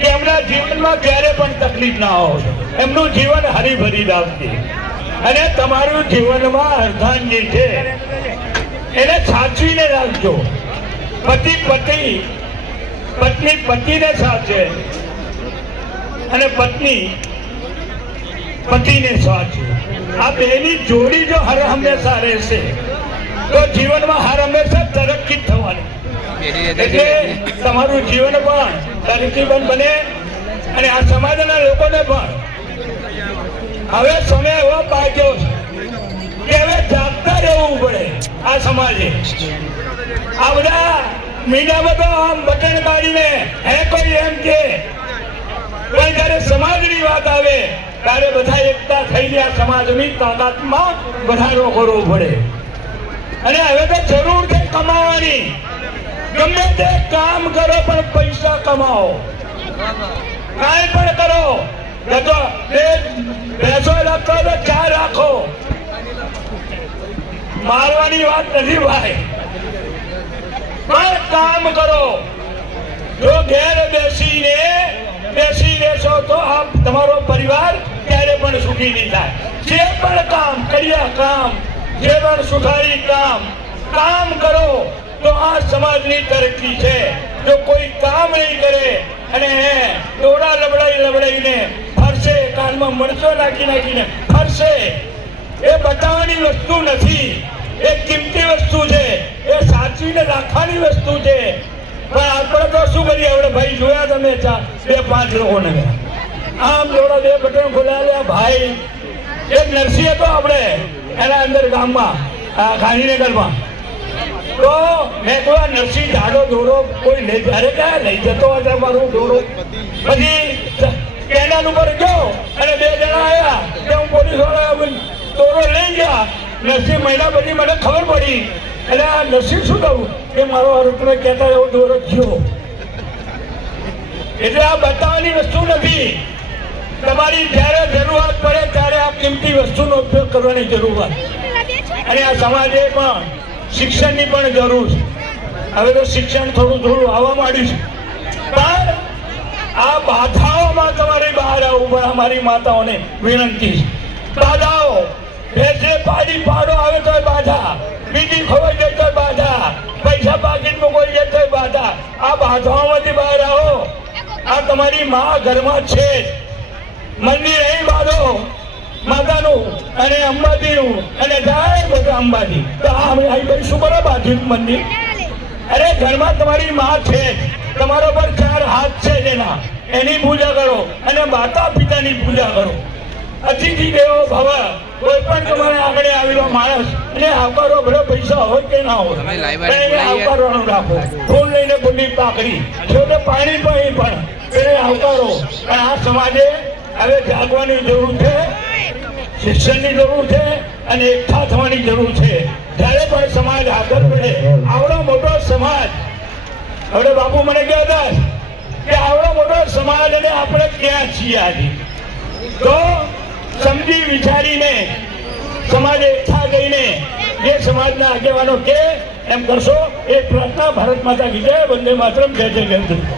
કે એમના જીવનમાં ક્યારે પણ તકલીફ ના હોય. એમનું જીવન હરીભરી રાખજે અને તમારું જીવનમાં અર્ધાંગી છે, એને સાચવીને રાખજો. પતિ પતિ, પત્ની પતિને સાચવે અને પત્ની પતિને સાચવે. આ બેની જોડી જો હર હંમેશા રહેશે, તો જીવનમાં હર હંમેશા તરક્કી થવાની. એટલે તમારું જીવન પણ તરક્કીબંધ બને અને આ સમાજના લોકોને પણ. હવે સમય એવો પાક્યો છે કે હવે જાગતા રહેવું પડે આ સમાજે. આ બધા મીડિયામાં તો આમ બટન મારીને હે કોઈ એમ કે. પણ જ્યારે સમાજની વાત આવે ત્યારે બધા એકતા થઈને આ સમાજની તાકાતમાં વધારો કરવો પડે. અને હવે તો જરૂર છે કમાવાની. ગમે તે કામ કરો, પણ પૈસા કમાઓ. કાંઈ પણ કરો. તો બે બેસો રાખો તો ચા રાખો. મારવાની વાત નથી ભાઈ. પણ કામ કરો. જો ઘેર બેસીને બેસી રહેશો તો આપ તમારો પરિવાર ક્યારે પણ સુખી નહીં થાય. જે પણ કામ, કર્યા કામ, જે પણ સુખારી કામ કામ કરો. તો આ સમાજની તરક્કી છે. જો કોઈ કામ નહીં કરે અને દોડા લબડાઈ લબડાઈને ફરશે, કાનમાં મરચો નાખી નાખીને ફરશે, એ બતાવવાની વસ્તુ નથી. એ કિંમતી વસ્તુ છે. એ સાચવીને રાખવાની વસ્તુ છે. પણ આપણે તો શું કરીએ? આપણે ભાઈ જોયા તમે ચા, બે પાંચ લોકોને. આમ જોડા બે બટન ખોલાવ્યા ભાઈ. એક નરસિંહ હતો આપણે, એના અંદર ગામમાં ગાંધીનગરમાં. તો મેં કોઈ નરસિંહ જાડો દોરો કોઈ લઈ જ્યારે ક્યાં લઈ જતો હતો મારું દોરો? પછી કેનાલ ઉપર ગયો અને બે જણા આવ્યા કે હું પોલીસવાળા દોરો લઈ ગયા. નરસિંહ મહિના પછી મને ખબર પડી. એટલે આ નરસિંહ શું કહું? કે મારો આરોપને કહેતા એવો દોરો ગયો એટલે આ બતાવવાની વસ્તુ નથી. તમારી જ્યારે જરૂરત પડે ત્યારે આ કિંમતી વસ્તુનો ઉપયોગ કરવાની જરૂરત અને આ સમાજે પણ શિક્ષણની પણ જરૂર છે. હવે તો શિક્ષણ થોડું થોડું આવવા માંડ્યું છે. પણ આ બાધાઓમાં તમારે બહાર આવવું પણ અમારી માતાઓને વિનંતી છે. બાધાઓ. ભેંસે પાડી પાડો આવે તો બાધા. બીજી ખોવાઈ જાય તો બાધા. પૈસા પાકીટમાં મોકલી જાય તો બાધા. આ બાધાઓમાંથી બહાર આવો. આ તમારી મા ઘરમાં છે. મંદિર અને અંબાજીનું અને જાય બધા અંબાજી. તો આ અહીં ભાઈ શું બરાબર મંદિર અરે ઘરમાં તમારી માં છે. તમારા પર ચાર હાથ છે જેના એની પૂજા કરો અને માતા પિતાની પૂજા કરો. અતિથિ દેવો ભવ. કોઈ પણ તમારે આગળ આવેલો માણસ એને આવકારો ભલે પૈસા હોય કે ના હોય પણ એને આવકારવાનું રાખો ફૂલ લઈને બુદ્ધિ પાકડી. છોટે પાણી પણ પણ. એને આવકારો. અને આ સમાજે હવે જાગવાની જરૂર છે. શિક્ષણની જરૂર છે અને એકઠા થવાની જરૂર છે. જ્યારે પણ સમાજ આગળ વધે આવડો મોટો સમાજ. હવે બાપુ મને કહેતા કે આવડો મોટો સમાજ અને આપણે ક્યાં છીએ આજે? તો સમજી વિચારીને, સમાજ એકઠા ગઈને જે સમાજના આગેવાનો કે એમ કરશો, એ પ્રાર્થના ભારત માતા કી જય, વંદે માતરમ, જય જય જય